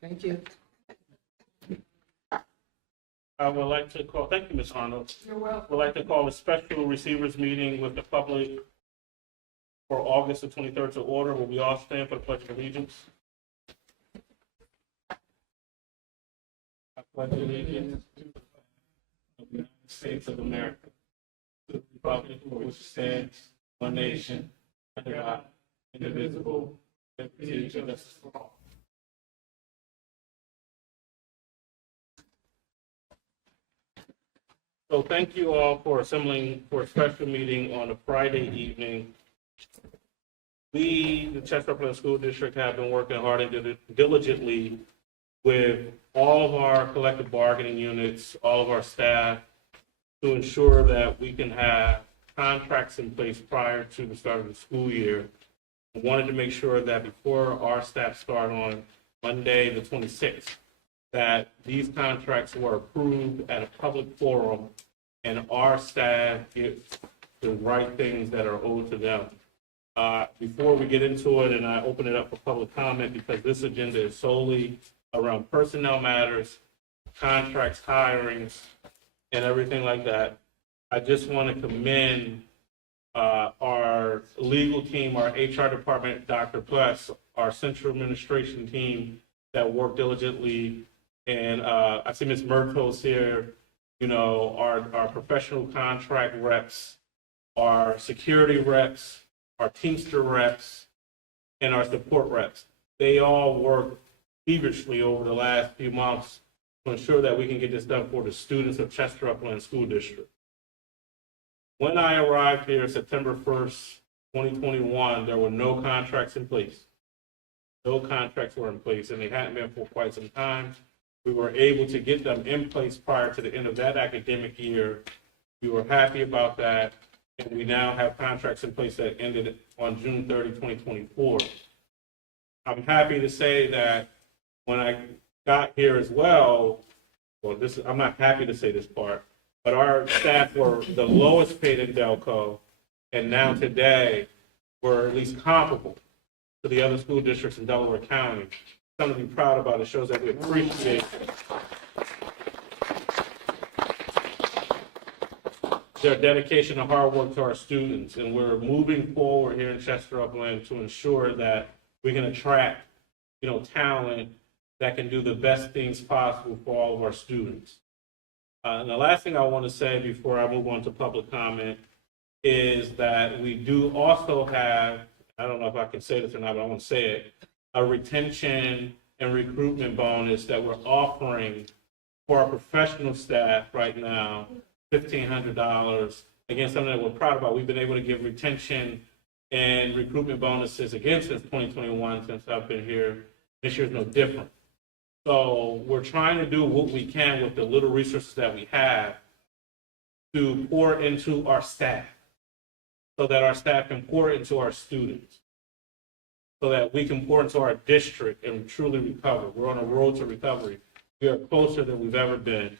Thank you. I would like to call, thank you, Ms. Arnold. You're welcome. Would like to call a special receivers meeting with the public for August the 23rd to order. Will we all stand for the Pledge of Allegiance? I pledge allegiance to the flag of the United States of America, to the republic for which it stands, one nation, under God, indivisible, with liberty and justice for all. So thank you all for assembling for a special meeting on a Friday evening. We, the Chester Upland School District, have been working hard and diligently with all of our collective bargaining units, all of our staff, to ensure that we can have contracts in place prior to the start of the school year. I wanted to make sure that before our staff start on Monday, the 26th, that these contracts were approved at a public forum and our staff gets the right things that are owed to them. Before we get into it, and I open it up for public comment, because this agenda is solely around personnel matters, contracts, hirings, and everything like that, I just want to commend our legal team, our HR department, Dr. Pless, our central administration team that worked diligently. And I see Ms. Murtaugh's here, you know, our professional contract reps, our security reps, our Teamster reps, and our support reps. They all worked feverishly over the last few months to ensure that we can get this done for the students of Chester Upland School District. When I arrived here September 1st, 2021, there were no contracts in place. No contracts were in place, and they hadn't been for quite some time. We were able to get them in place prior to the end of that academic year. We were happy about that, and we now have contracts in place that ended on June 30, 2024. I'm happy to say that when I got here as well, I'm not happy to say this part, but our staff were the lowest paid in Delco, and now today we're at least comparable to the other school districts in Delaware County. Something to be proud about. It shows that we appreciate their dedication and hard work to our students, and we're moving forward here in Chester Upland to ensure that we can attract, you know, talent that can do the best things possible for all of our students. And the last thing I want to say before I move on to public comment is that we do also have, I don't know if I can say this or not, but I want to say it, a retention and recruitment bonus that we're offering for our professional staff right now, $1,500. Again, something that we're proud about. We've been able to give retention and recruitment bonuses again since 2021, since I've been here. This year's no different. So we're trying to do what we can with the little resources that we have to pour into our staff so that our staff can pour into our students, so that we can pour into our district and truly recover. We're on a road to recovery. We are closer than we've ever been.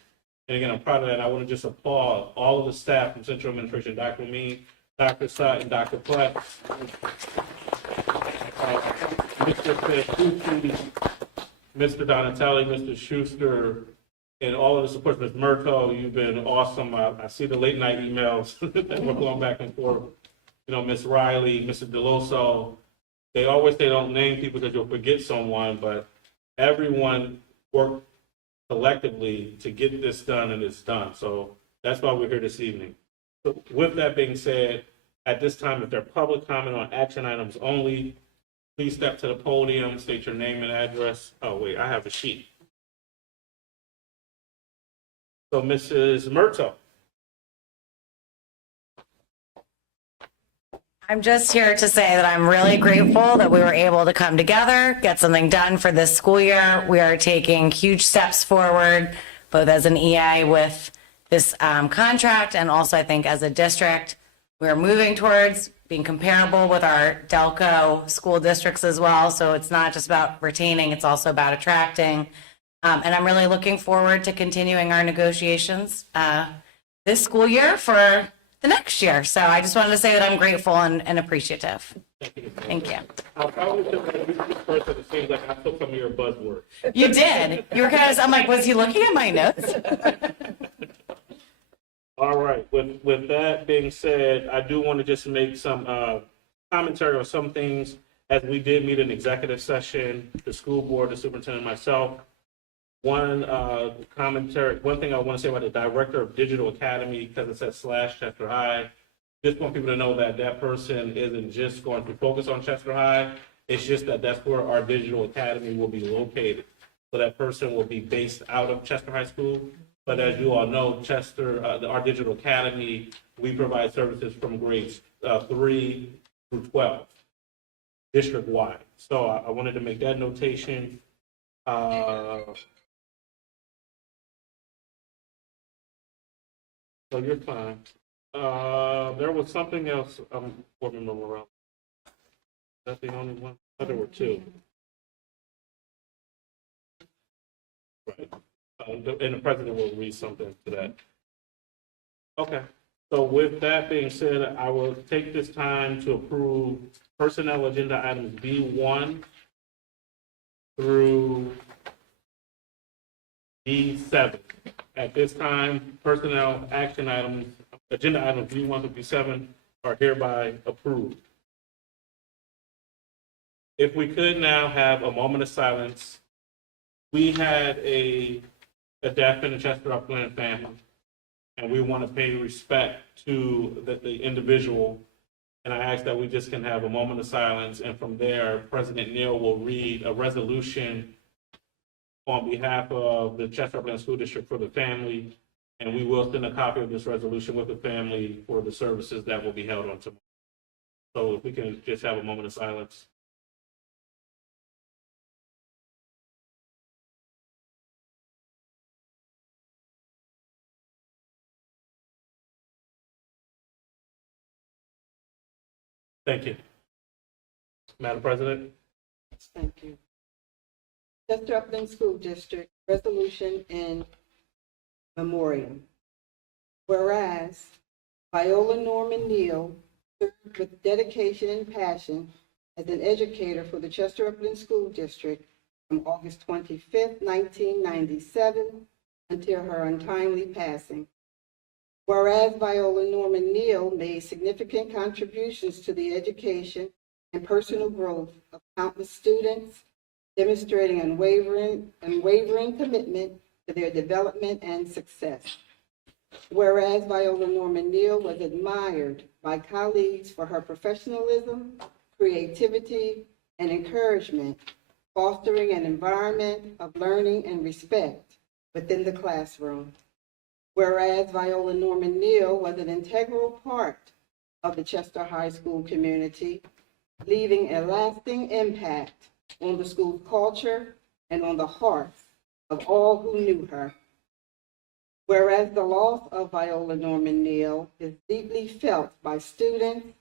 And again, I'm proud of that. I want to just applaud all of the staff from Central Administration, Dr. Mead, Dr. Sutton, Dr. Plex, Mr. Fish, Mr. Donatelli, Mr. Schuster, and all of the support. Ms. Murtaugh, you've been awesome. I see the late night emails that we're going back and forth. You know, Ms. Riley, Mr. Deloso. They always say don't name people because you'll forget someone, but everyone worked collectively to get this done, and it's done. So that's why we're here this evening. So with that being said, at this time, if there are public comment on action items only, please step to the podium, state your name and address. Oh, wait, I have a sheet. So Mrs. Murtaugh. I'm just here to say that I'm really grateful that we were able to come together, get something done for this school year. We are taking huge steps forward, both as an EA with this contract and also I think as a district. We're moving towards being comparable with our Delco school districts as well. So it's not just about retaining, it's also about attracting. And I'm really looking forward to continuing our negotiations this school year for the next year. So I just wanted to say that I'm grateful and appreciative. Thank you. I probably took that first, it seems like I took some of your buzzwords. You did. You were kind of, I'm like, was he looking at my notes? All right, with that being said, I do want to just make some commentary on some things. As we did meet in executive session, the school board, the superintendent, and myself. One thing I want to say about the director of Digital Academy, because it says / Chester High. Just want people to know that that person isn't just going to focus on Chester High. It's just that that's where our digital academy will be located. So that person will be based out of Chester High School. But as you all know, our digital academy, we provide services from grades 3 through 12, district-wide. So I wanted to make that notation. So you're fine. There was something else, board member Morel. Is that the only one? Oh, there were two. Right. And the president will read something to that. Okay. So with that being said, I will take this time to approve personnel agenda items B1 through B7. At this time, personnel action items, agenda items B1 through B7 are hereby approved. If we could now have a moment of silence. We had a death in the Chester Upland family, and we want to pay respect to the individual. And I ask that we just can have a moment of silence, and from there, President Neal will read a resolution on behalf of the Chester Upland School District for the family, and we will send a copy of this resolution with the family for the services that will be held on tomorrow. So if we can just have a moment of silence. Thank you. Madam President. Thank you. Chester Upland School District Resolution in Memoriam. Whereas Viola Norman Neal served with dedication and passion as an educator for the Chester Upland School District from August 25th, 1997 until her untimely passing. Whereas Viola Norman Neal made significant contributions to the education and personal growth of countless students, demonstrating unwavering commitment to their development and success. Whereas Viola Norman Neal was admired by colleagues for her professionalism, creativity, and encouragement, fostering an environment of learning and respect within the classroom. Whereas Viola Norman Neal was an integral part of the Chester High School community, leaving a lasting impact on the school's culture and on the hearts of all who knew her. Whereas the loss of Viola Norman Neal is deeply felt by students,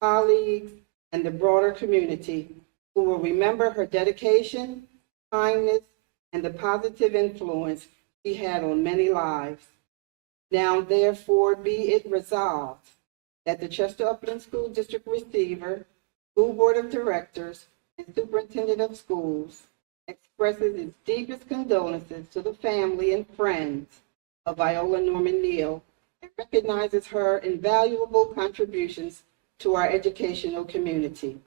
colleagues, and the broader community, who will remember her dedication, kindness, and the positive influence she had on many lives. Now, therefore, be it resolved that the Chester Upland School District Receiver, School Board of Directors, and Superintendent of Schools expresses its deepest condolences to the family and friends of Viola Norman Neal and recognizes her invaluable contributions to our educational community.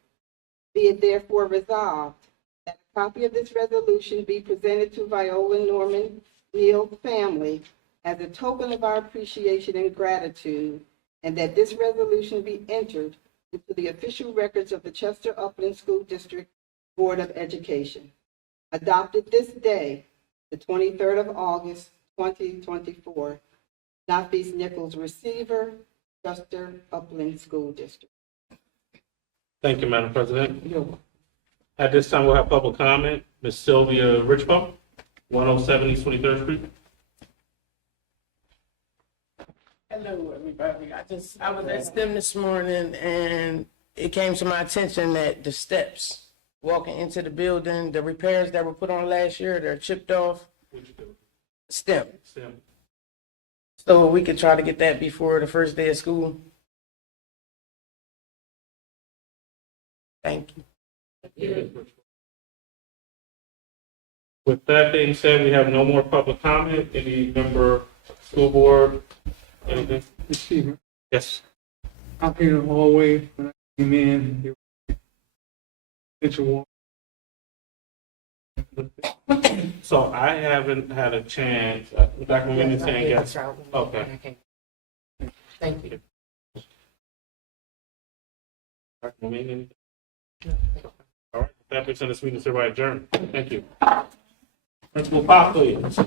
Be it therefore resolved that a copy of this resolution be presented to Viola Norman Neal's family as a token of our appreciation and gratitude, and that this resolution be entered into the official records of the Chester Upland School District Board of Education. Adopted this day, the 23rd of August, 2024. Northeast Nichols Receiver, Chester Upland School District. Thank you, Madam President. At this time, we'll have public comment. Ms. Sylvia Richbaugh, 107 East 23rd Street. Hello, everybody. I was at STEM this morning, and it came to my attention that the steps walking into the building, the repairs that were put on last year, they're chipped off. Which bill? STEM. Sim. So we could try to get that before the first day of school. Thank you. With that being said, we have no more public comment. Any member, school board, anything? Excuse me, Yes. out here in the hallway, when I came in, there was potential wall. So I haven't had a chance, Dr. Minnie saying yes. Okay. Thank you. Dr. Minnie? All right, with that being said, this meeting is hereby adjourned. Thank you. Principal Pop, please.